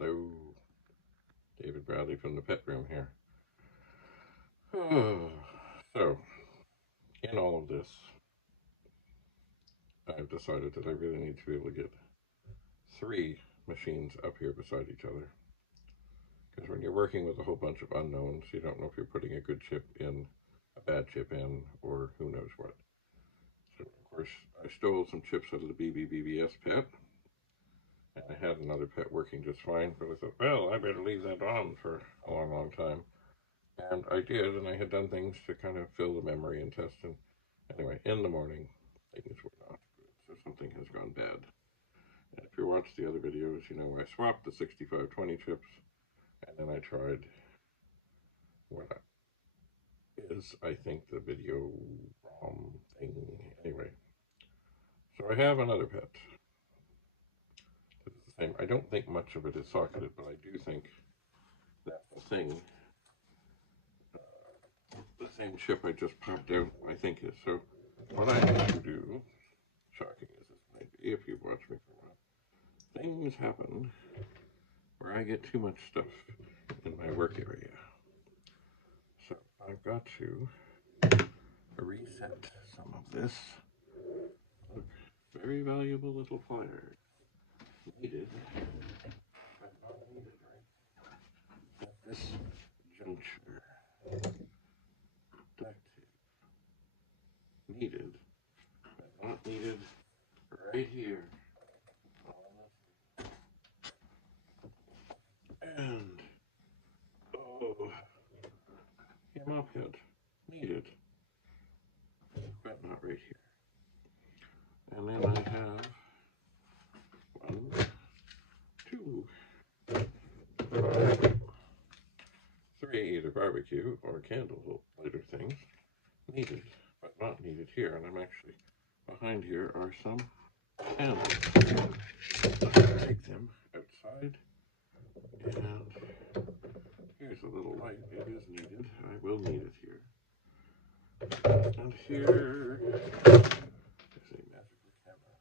Hello, David Bradley from the pet room here. So, in all of this, I've decided that I really need to be able to get 3 machines up here beside each other. Because when you're working with a whole bunch of unknowns, you don't know if you're putting a good chip in, a bad chip in, or who knows what. So, of course, I stole some chips out of the BBBBS pet. And I had another pet working just fine, but I thought, well, I better leave that on for a long, long time. And I did, and I had done things to kind of fill the memory and test. And anyway, in the morning, things were not good. So something has gone bad. And if you watch the other videos, you know I swapped the 6520 chips, and then I tried what is, I think, the video ROM thing. Anyway, so I have another pet. It's the same. I don't think much of it is socketed, but I do think that the thing, the same chip I just popped out, I think is. So what I need to do, shocking as this might be if you've watched me for a while, things happen where I get too much stuff in my work area. So I've got to reset some of this. Look, very valuable little pliers. Needed, but not needed right at this juncture. Duct tape. Needed, but not needed right here. And, oh, yeah, mop head. Needed, but not right here. And then I have 1, 2, 3 either barbecue or candle lighter things. Needed, but not needed here. And I'm actually, behind here are some candles. Take them outside. And here's a little light. It is needed. I will need it here. And here is a magical camera.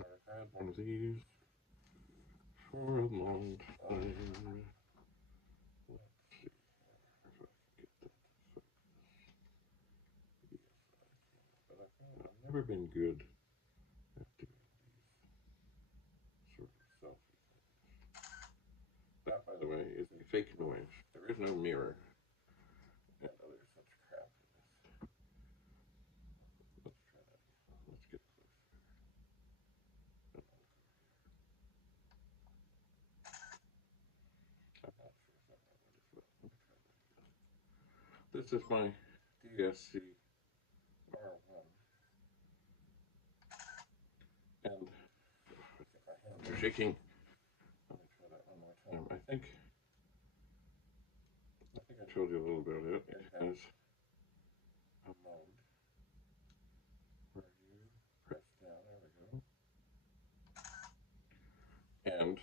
I've had one of these for a long time. Let's see if I can get that to focus. Yes, I can. But I've never been good at doing these sort of selfie things. That, by the way, is a fake noise. There is no mirror. Yeah, there's such crap in this. Let's try that. Let's get closer. I'm not sure if that one is well. Let me try that again. This is my DSC R1. And I think my hands are shaking. Let me try that one more time. I think I told you a little bit about it. It has a mode where you press down, there we go, and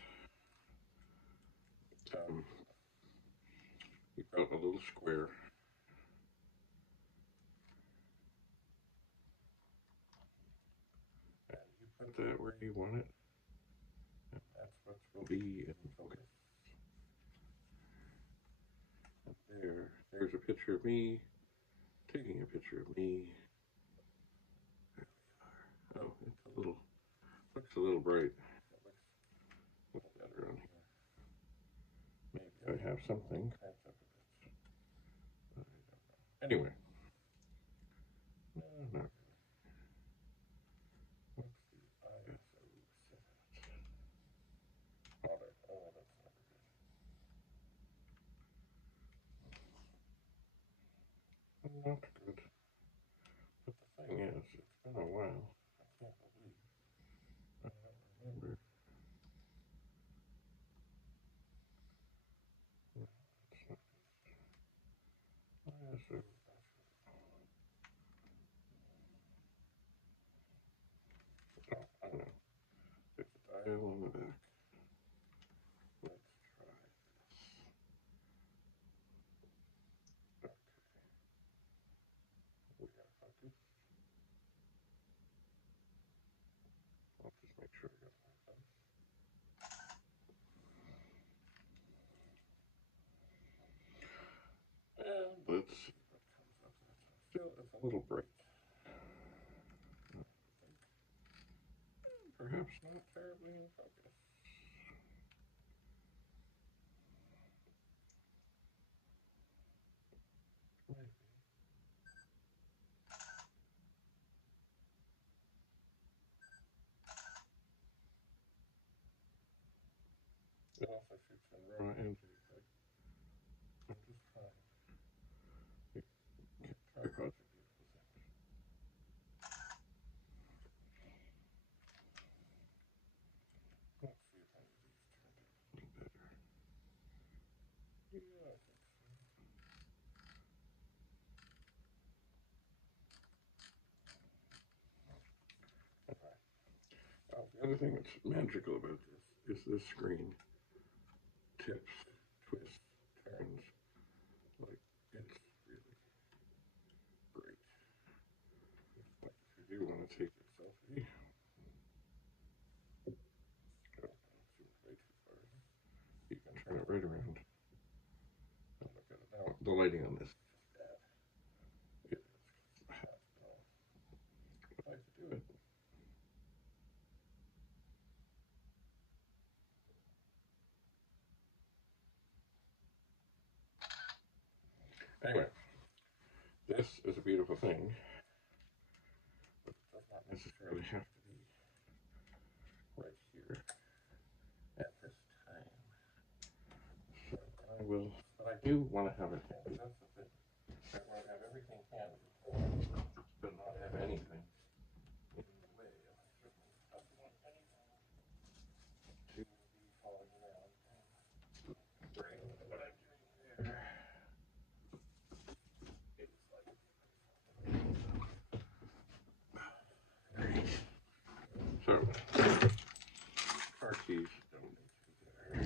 you've got a little square, and you put that where you want it, and that's what will be in focus. And there's a picture of me taking a picture of me. There we are. Oh, it's looks a little bright. It looks a little better on here. Maybe I have something cranked up a bit. I don't know. Anyway. No, not really. What's the ISO set at? Oh, that's never good. Not good. But the thing is, it's been a while. I can't believe I don't remember. No, it's not ISO. Oh, I know. There's a dial on the back. Let's try this. Okay. We are focused. I'll just make little bright. Perhaps not terribly in focus. Maybe. It also shoots in RAW and JPEG. I'm just trying. Tripods are beautiful things. Let's see if any of these turned out a little better. Yeah, I think so. Okay. The other thing that's magical about this is this screen tips, twists, turns. Like, it's really great. Like, if you do want to take a selfie, oh, zoomed way too far. You can turn it right around and look at it. Now, the lighting on this is just bad. It is half dull. But I could do it. Anyway, this is a beautiful thing, but it does not necessarily have to be right here at this time. So I will, but I do want to have it handy. That's the thing. I want to have everything handy, but not have anything in the way. And I certainly don't want anything to be falling around and breaking what I'm doing there. It's like great. So, car keys don't need to be there.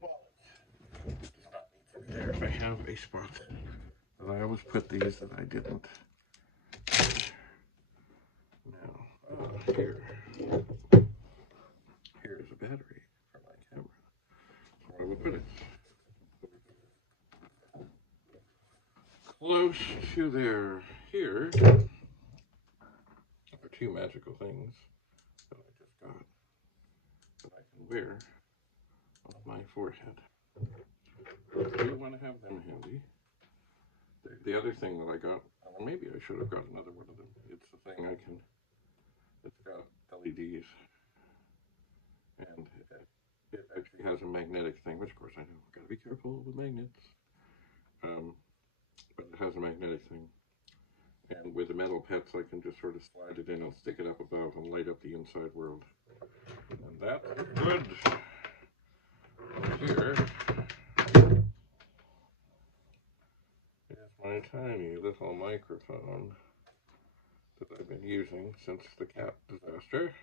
Wallet does not need to be there. I have a spot that I always put these that I didn't. Now, here. Here's a battery for my camera. So I would put it close to there. Here are two magical things that I just got that I can wear on my forehead. I do want to have them handy. The other thing that I got, maybe I should have got another one of them. It's the thing it's got LEDs, and it actually has a magnetic thing, which of course I know, I've got to be careful with magnets. But it has a magnetic thing. And with the metal pets, I can just sort of slide it in and stick it up above and light up the inside world. And that's good. Here is my tiny little microphone that I've been using since the cat disaster.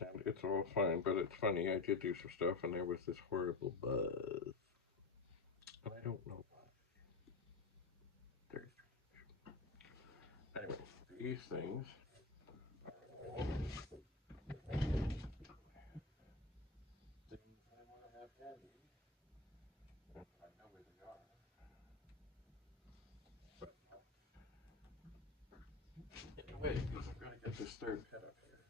And it's all fine, but it's funny, I did do some stuff and there was this horrible buzz. And I don't know why. Very strange. Anyway, these things are all things I want to have handy. And I know where they are. But not in a way, because I've got to get this third pet up here.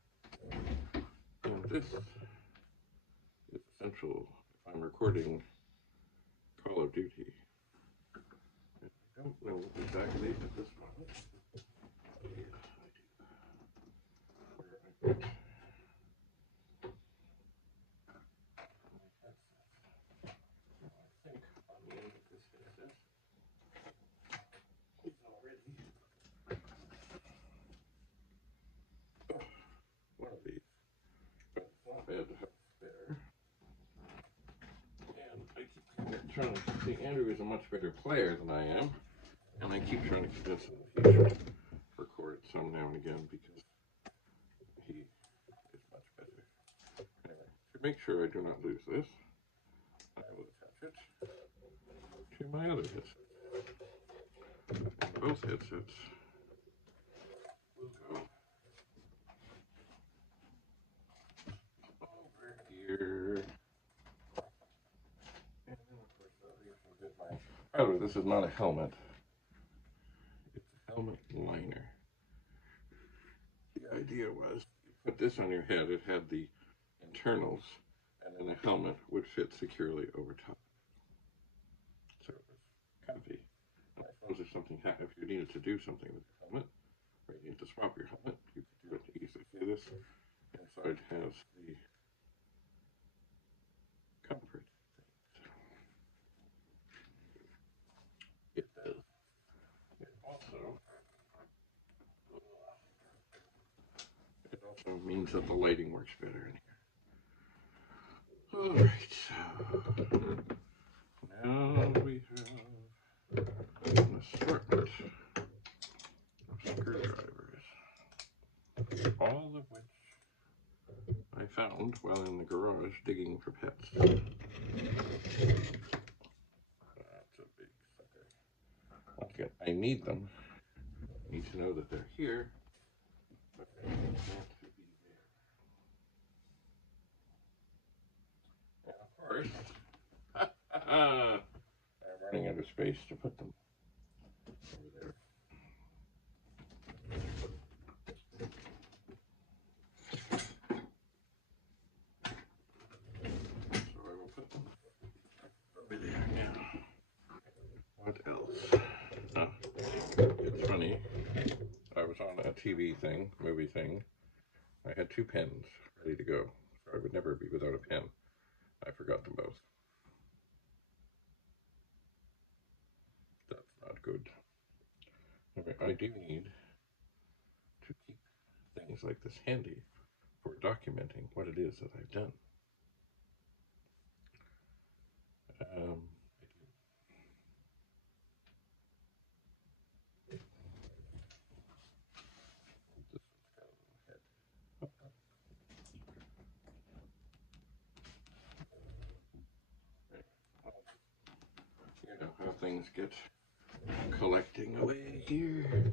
And this is essential if I'm recording Call of Duty. And I don't know exactly at this moment. Yeah, I do. Where I put my headset. I think on the end of this headset is already one of these. But it's not bad to have a spare. And I keep trying to see, Andrew is a much better player than I am. And I keep trying to convince him that he should record some now and again because he is much better. Anyway, to make sure I do not lose this, I will attach it to my other headset. And both headsets will go over here. And then, of course, by the way, this is not a helmet. It's a helmet liner. The idea was you put this on your head, it had the internals, and then the helmet would fit securely over top. So it was comfy. And I suppose if you needed to do something with your helmet, or you needed to swap your helmet, you could do it easily. See, this inside has the comfort thing. It does. It also means that the lighting works better in here. Alright, so now we have an assortment of screwdrivers, all of which I found while in the garage digging for pets. That's a big sucker. Once again, I need them. I need to know that they're here, but they don't have to be there. And of course, I'm running out of space to put them over there. So I will put them over there now. What else? It's funny. I was on a TV thing, movie thing. I had 2 pens ready to go, so I would never be without a pen. I forgot them both. That's not good. Okay, I do need to keep things like this handy for documenting what it is that I've done. I do. You know how things get collecting away here.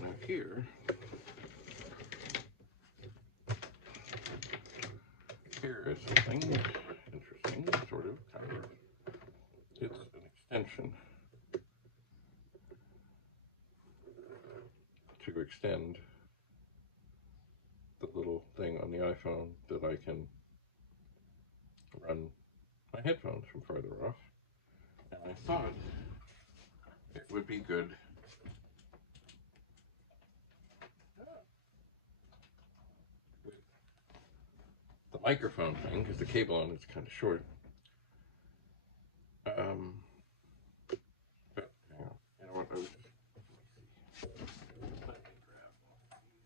Now here is something interesting, sort of, kind of. It's an extension to extend the little thing on the iPhone that I can run my headphones from farther off. And I thought it would be good with the microphone thing, because the cable on it's kind of short. But hang on, you know what? Let me see. Let me grab one.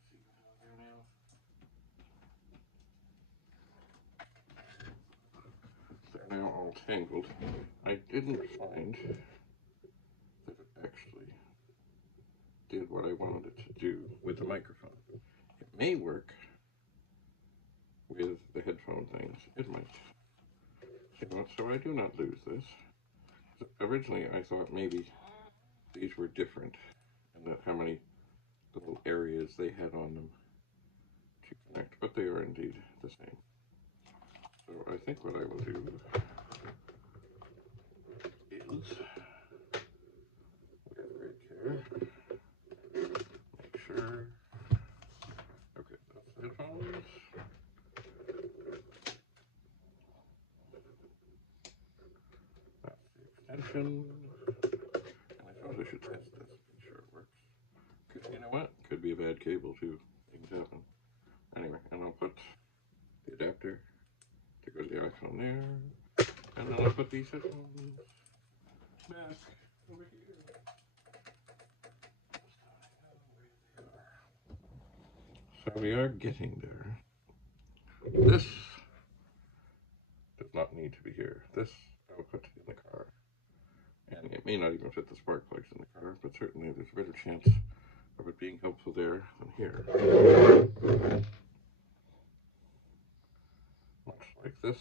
See what's out there now. They're now all tangled. I didn't find that it actually did what I wanted it to do with the microphone. It may work with the headphone things. It might. So I do not lose this. So originally I thought maybe these were different and that how many little areas they had on them to connect, but they are indeed the same. So I think what I will do is, with great care, make sure, okay, that's the headphones. That's the extension. And I suppose I should test this, make sure it works. You know what? Could be a bad cable too. Things happen. Anyway, and I'll put the adapter to go to the iPhone there. And then I'll put these headphones back over here. So we are getting there. This does not need to be here. This I will put in the car. And it may not even fit the spark plugs in the car, but certainly there's a better chance of it being helpful there than here. Much like this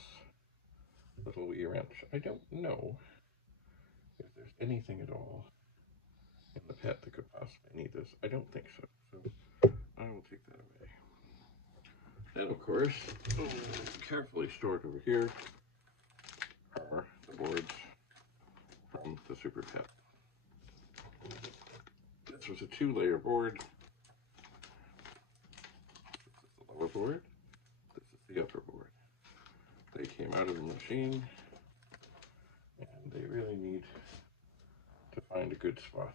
little wee wrench. I don't know if there's anything at all in the pet that could possibly need this. I don't think so. So I will take that away. And of course, carefully stored over here are the boards from this Super Pet. This was a 2-layer board. This is the lower board. This is the upper board. They came out of the machine, and they really need to find a good spot,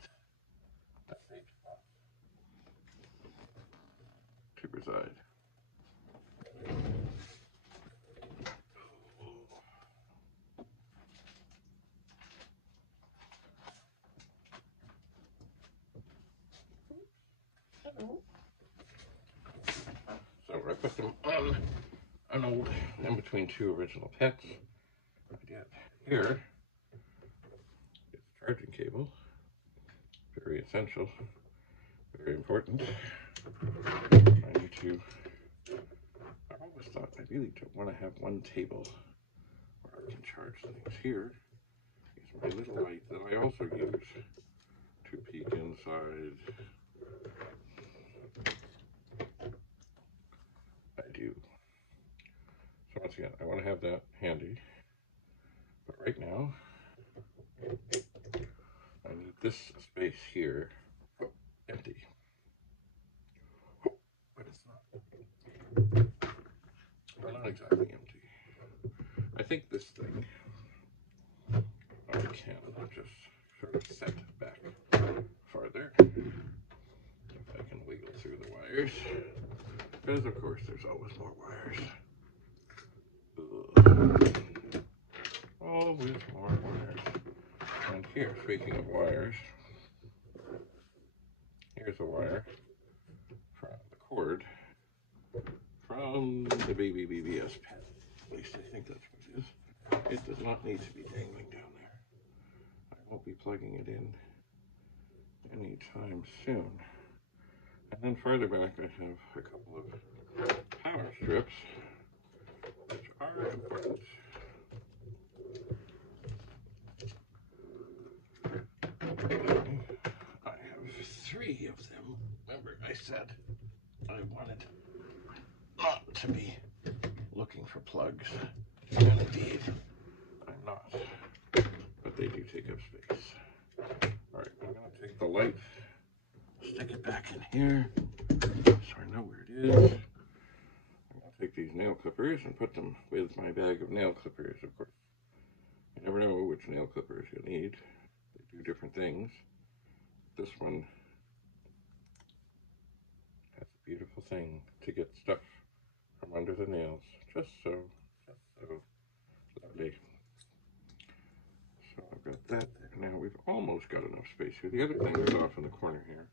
a safe spot, to reside. So I put them on an old, in between 2 original pets. Here is charging cable, very essential, very important. I need to, I've always thought I really don't want to have one table where I can charge things. Here is my little light that I also use to peek inside. I do. So once again, I want to have that handy. But right now, I need this space here empty. But it's not. Well, not exactly empty. I think this thing I can just sort of set back farther. If I can wiggle through the wires. Because of course there's always more wires. Always more wires. And here, speaking of wires, here's a wire from the cord from the baby BBS pen. At least I think that's what it is. It does not need to be dangling down there. I won't be plugging it in anytime soon. And then farther back I have a couple of power strips, which are important. I have 3 of them. Remember, I said I wanted not to be looking for plugs. And indeed, I'm not. But they do take up space. Alright, I'm going to take the light, stick it back in here, so I know where it is. I'm going to take these nail clippers and put them with my bag of nail clippers, of course. You never know which nail clippers you'll need. They do different things. This one has a beautiful thing to get stuff from under the nails. Just so lovely. So I've got that there. Now we've almost got enough space here. The other thing that's off in the corner here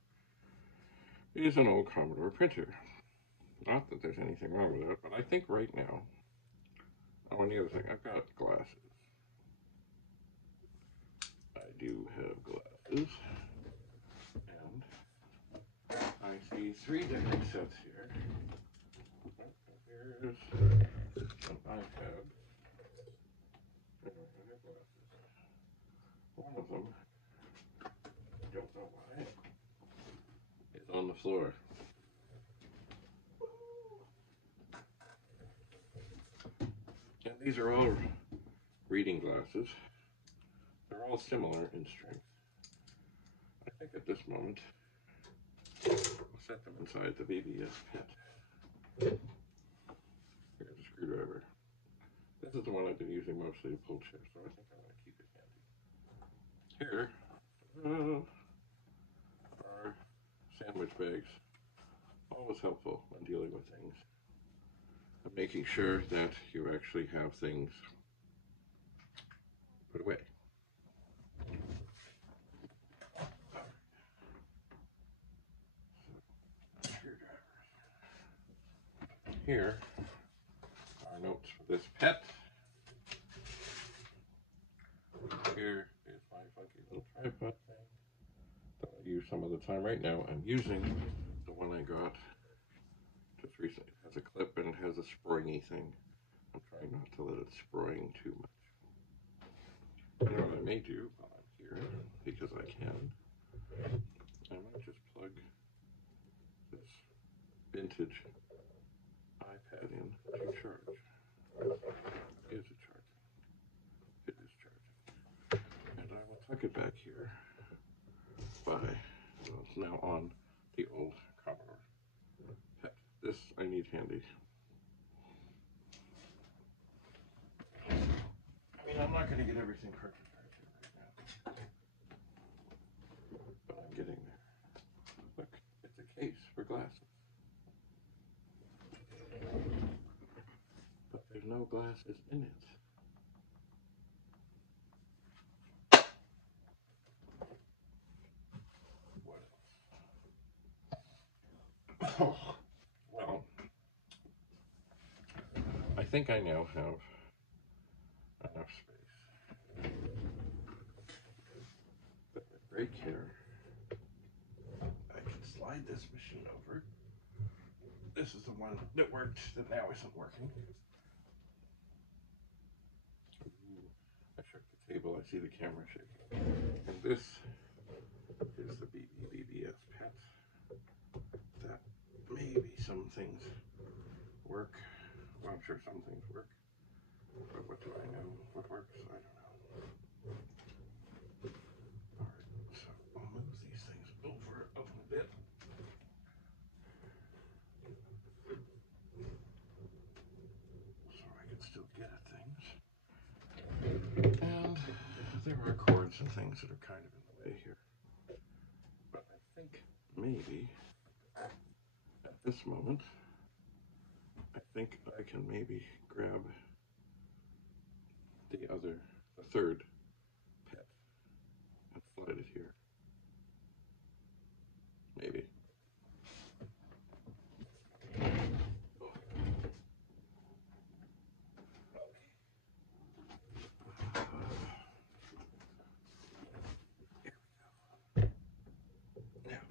is an old Commodore printer. Not that there's anything wrong with it, but I think right now, oh, and the other thing, I've got glasses. I do have glasses. And I see 3 different sets here. Here's an iPad. And I have glasses. One of them, I don't know why, is on the floor. And these are all reading glasses. They're all similar in strength. I think at this moment, we'll set them inside the BBS pet. Here's a screwdriver. This is the one I've been using mostly to pull chips, so I think I'm going to keep it handy. Here are sandwich bags. Always helpful when dealing with things. And making sure that you actually have things put away. Here are notes for this pet. Here is my funky little tripod thing that I use some of the time. Right now I'm using the one I got just recently. It has a clip and it has a springy thing. I'm trying not to let it spring too much. You know what I may do while I'm here, because I can, I might just plug this vintage iPad in to charge. Is it charging? It is charging. And I will tuck it back here by, well, it's now on the old Commodore PET. This I need handy. I mean, I'm not going to get everything perfect right now, but I'm getting there. Look, it's a case for glasses. But there's no glasses in it. Oh, well, I think I now have enough space. But with great care, I can slide this machine over. This is the one that worked that now isn't working. Ooh, I shook the table, I see the camera shaking. And this is the BBS PET. That maybe some things work. Well, I'm sure some things work. But what do I know? What works? I don't know. Alright, so I'll move these things over a little bit. So I can still get at things. And there are cords and things that are kind of in the way here. But I think maybe at this moment, I think I can maybe grab the third PET and slide it here. Maybe. Now,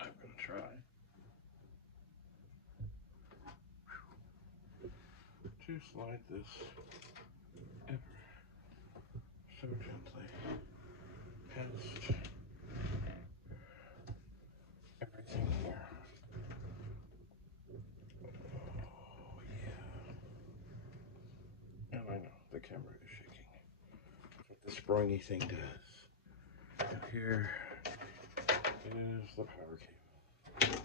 I'm going to try to slide this ever so gently past everything here. Oh, yeah. And I know the camera is shaking. That's what the springy thing does. And here is the power cable.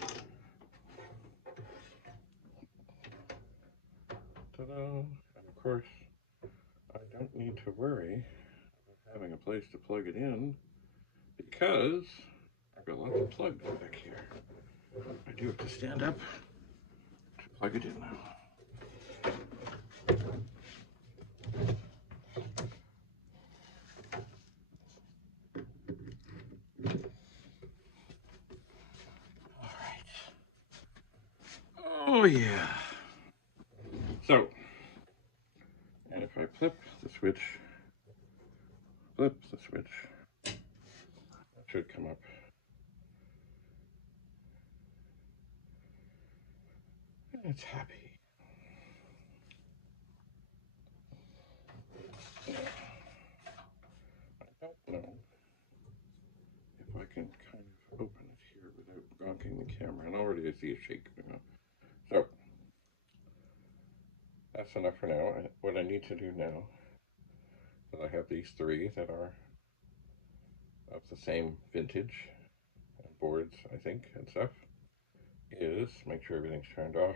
Ta-da! And of course, I don't need to worry about having a place to plug it in because I've got lots of plugs back here. I do have to stand up to plug it in now. Oh yeah. So, and if I flip the switch, that should come up. And it's happy. I don't know if I can kind of open it here without gonking the camera. And already I see a shake going on. So, that's enough for now. What I need to do now, that I have these three that are of the same vintage boards, I think, and stuff, is make sure everything's turned off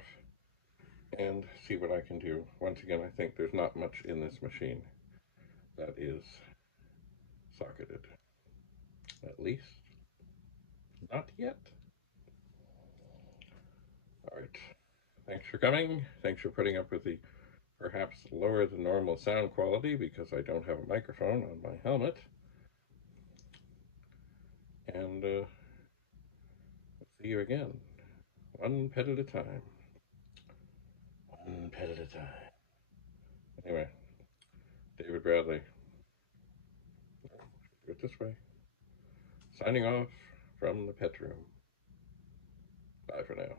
and see what I can do. Once again, I think there's not much in this machine that is socketed. At least, not yet. All right. Thanks for coming. Thanks for putting up with the perhaps lower than normal sound quality because I don't have a microphone on my helmet. And we'll see you again. One pet at a time. One pet at a time. Anyway, David Bradley. Do it this way. Signing off from the pet room. Bye for now.